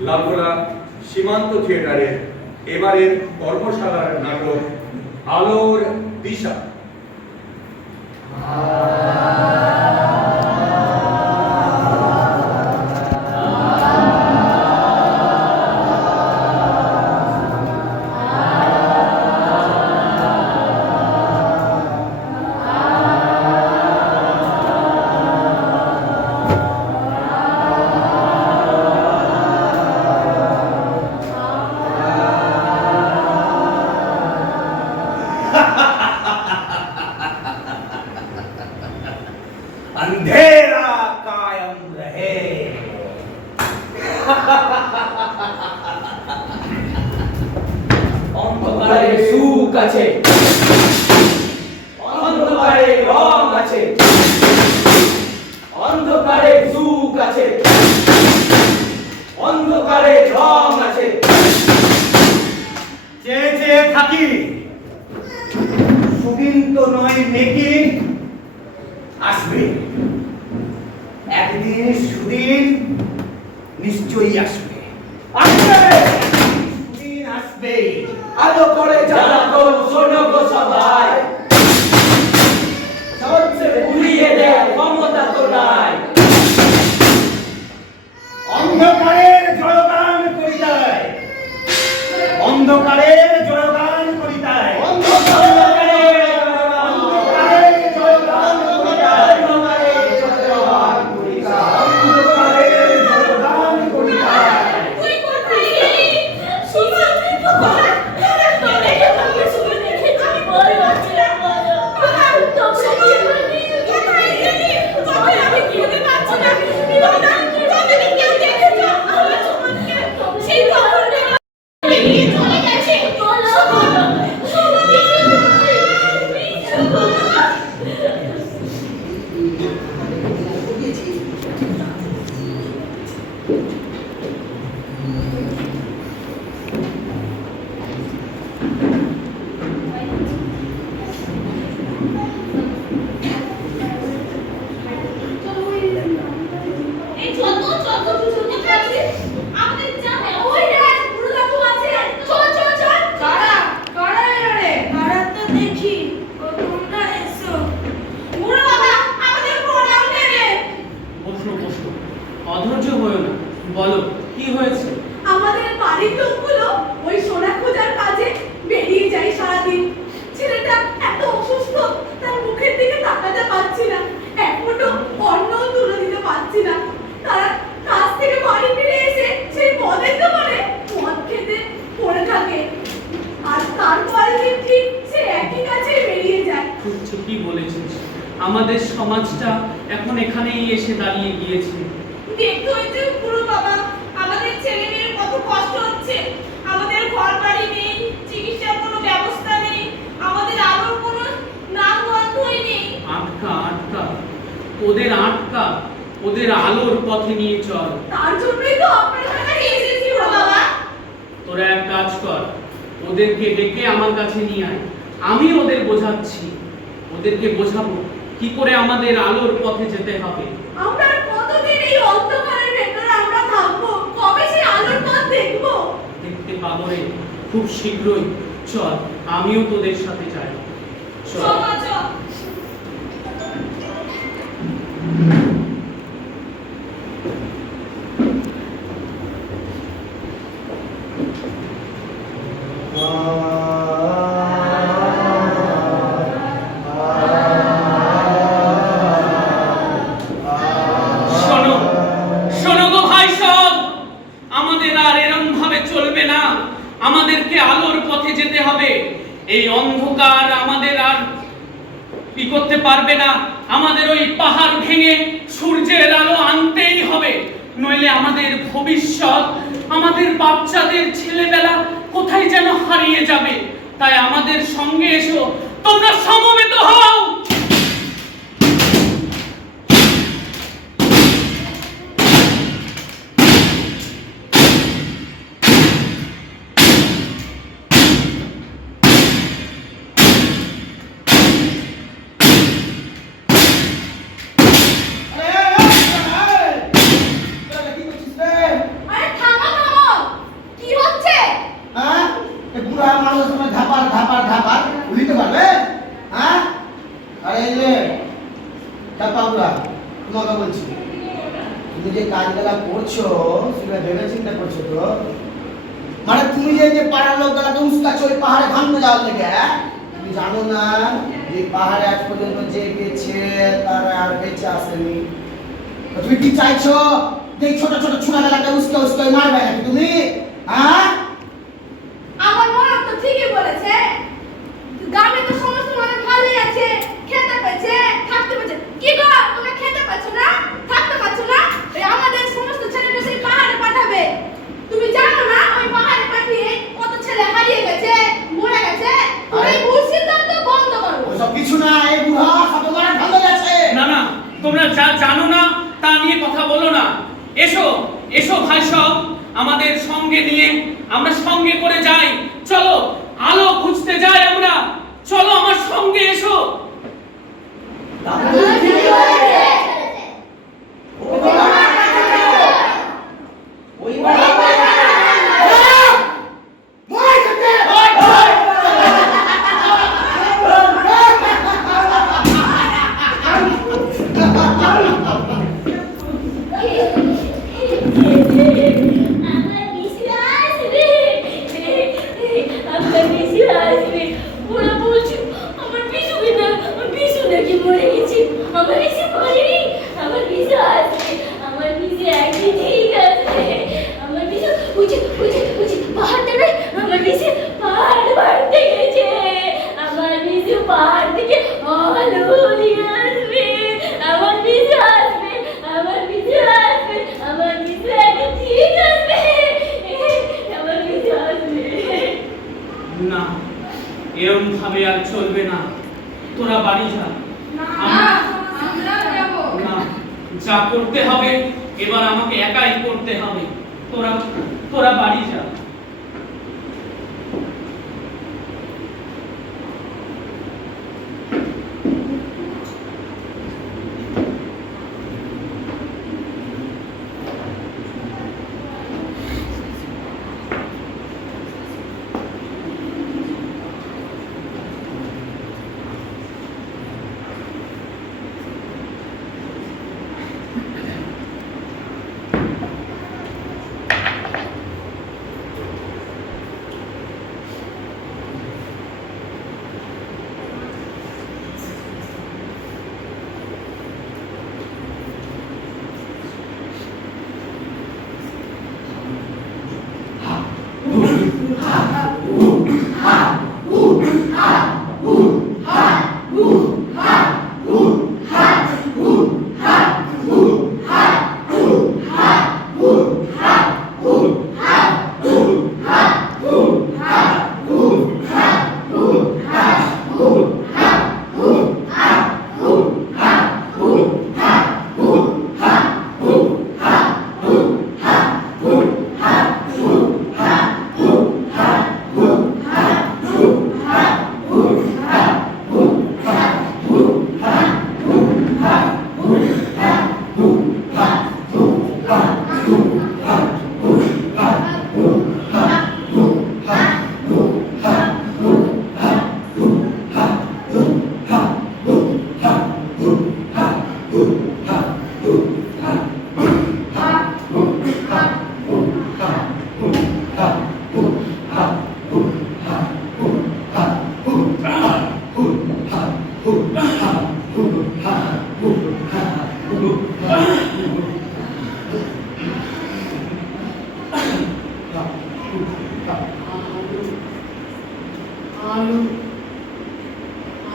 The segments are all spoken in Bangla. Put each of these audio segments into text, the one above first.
লালগোলা সীমান্ত থিয়েটারের এবারের কর্মশালার নাটক আলোর দিশা। আছে। অন্ধকারে রং আছে। অন্ধকারে সুখ আছে। অন্ধকারে রং আছে। চেয়ে চেয়ে থাকি সুদিন তো নয় নেকি আসবে। একদিন সুদিন নিশ্চয়ই আসবে। আসবে। করে নাই। অন্ধকারের জয়গান করিতায়। অন্ধকারের জয়গান করিতায় অন্ধকারের অন্ধকারের জয়গান করিতায় অন্ধকারের জয়গান করিতায় অন্ধকারের জয়গান করিতায় তুই কোথায় গেলি? সুমন, তুই কোথায়? তোরে কে তোকে শুনে দেখেছি, বল বাচ্চারা, বলো। তোমরা কি বলবি? কোথায় গেলি? তোকে আমি কীভাবে পাচ্ছি না? রোনা, তোদেরকে কেউ দেখেছ? আমার সুমনকে সেই কবরে নিয়ে চলে গেছে। বলো, বলো। সুমনকে মিথ্যা বলো। এই যত যত যত খাচ্ছি আমাদের যাবে ওই দেখ পুরো দাদু আছে চল চল চল কারা কারা এরা রে কারা তো দেখি ও তোমরা এসো পুরো বাবা আমাদের প্রণাম নেবে বসো বসো অধৈর্য হয়েও না বলো কি হয়েছে আমাদের বাড়ির লোকগুলো ওই সোনা খোঁজার কাজে বেরিয়ে যায় সারাদিন ছেলেটা এত অসুস্থ তার মুখের দিকে তাকাতে পারছি না এক ফোঁটো অন্নও তুলে দিতে পারছি না তারা কাজ থেকে বাড়ি ফিরে এসে সেই মদের দোকানে মদ খেতে পড়ে থাকে আর তারপরে দিন ঠিক সে একই কাছে বেরিয়ে যায় খুব ঠিকই বলেছিস আমাদের সমাজটা এখন এখানেই এসে দাঁড়িয়ে গিয়েছে। দেখতে হয়েছে পুরো বাবা আমাদের ছেলে মেয়ের কত কষ্ট হচ্ছে। আমাদের ঘর বাড়ি নেই চিকিৎসার কোনো ব্যবস্থা নেই আমাদের আলোর কোনো নাম গন্ধই নেই। আটকা আটকা। ওদের আটকা ওদের আলোর পথে নিয়ে চল। তার জন্যই তো আপনার কাছে এসেছি পুরো বাবা। তোরা এক কাজ কর ওদেরকে ডেকে আমার কাছে নিয়ে আয়। আমি ওদের বোঝাচ্ছি ওদেরকে বোঝাবো। কি করে আমাদের আলোর পথে যেতে হবে? আমরা কতদিন এই অন্ধকারের ভেতরে আমরা থাকব? কবে সেই আলোর পথ দেখব? দেখতে পাবো রে খুব শীঘ্রই। চল আমিও তোদের সাথে যাই। চল চল চল শোনো শোনো গো ভাই সব আমাদের আর এরম ভাবে চলবে না আমাদেরকে আলোর পথে যেতে হবে এই অন্ধকার আমাদের আর কি করতে পারবে না আমাদের ওই পাহাড় ভেঙে সূর্যের আলো আনতেই হবে নইলে আমাদের ভবিষ্যৎ, আমাদের বাচ্চাদের ছেলেবেলা কোথায় যেন হারিয়ে যাবে? তাই আমাদের সঙ্গে এসো, তোমরা সমবেত হও! তুমি যে যে পাড়ার লোক দাঁড়াতে উস্কাচ্ছ ওই পাহাড়ে ভাঙতে যাওয়ার থেকে হ্যাঁ? তুমি জানো না যে পাহাড়ে আজ পর্যন্ত যে গেছে, তার আর বেঁচে আসেনি। তুমি কি চাইছো যে ছোট ছোট ছোড়া গেলাটা উস্কে উস্কে মারবে নাকি তুমি? হ্যাঁ? তোরা বাড়ি যা যা করতে হবে এবার আমাকে একাই করতে হবে। তোরা তোরা বাড়ি যা। Ooh.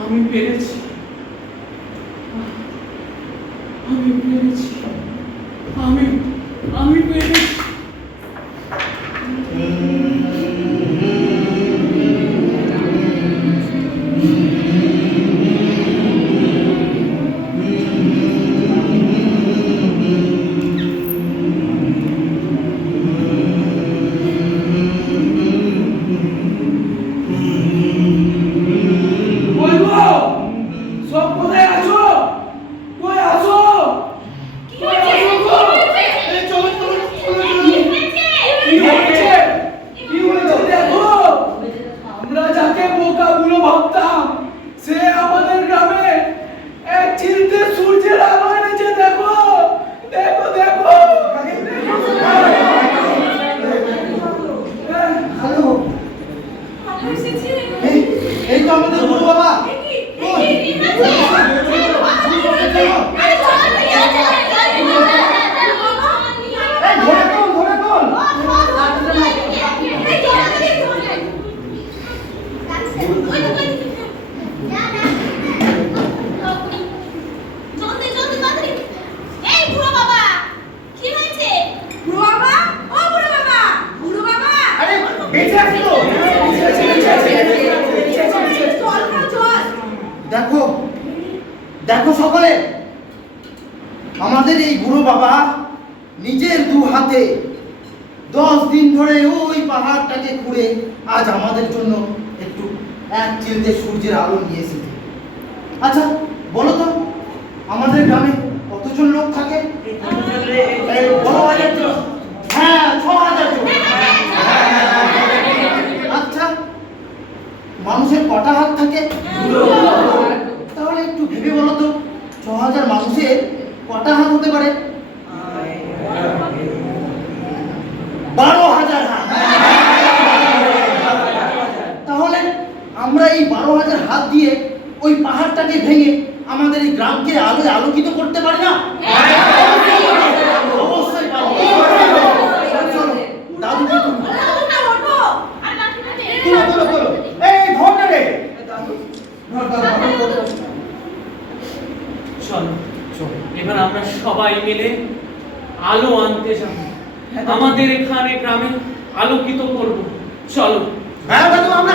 আমি পেরেছি। নিজের দু হাতে। দশ দিন ধরে ওই পাহাড়টাকে ঘুরে আজ আমাদের জন্য একটু এক চিলতে সূর্যের আলো নিয়ে এসেছে। আচ্ছা বলো তো, আমাদের গ্রামে কতজন লোক থাকে? হ্যাঁ ছ হাজার আচ্ছা মানুষের কটা হাত থাকে? তাহলে একটু ভেবে বলো তো, ছ হাজার মানুষের কটা হাত হতে পারে বারো হাজার হাত তাহলে আমরা এই বারো হাজার হাত দিয়ে ওই পাহাড়টাকে ভেঙে আমাদের এই গ্রামকে আলোয় আলোকিত করতে পারি না অবশ্যই পারব চলো দাদুকে তুমি না ওঠো আর লাঠিটা টেনে তুলো তুলো তুলো এই ধর না রে চলো এবার আমরা সবাই মিলে আলো আনতে যাব। আমাদের এখানে গ্রামে আলোকিত করব। চলো। হ্যাঁ আমরা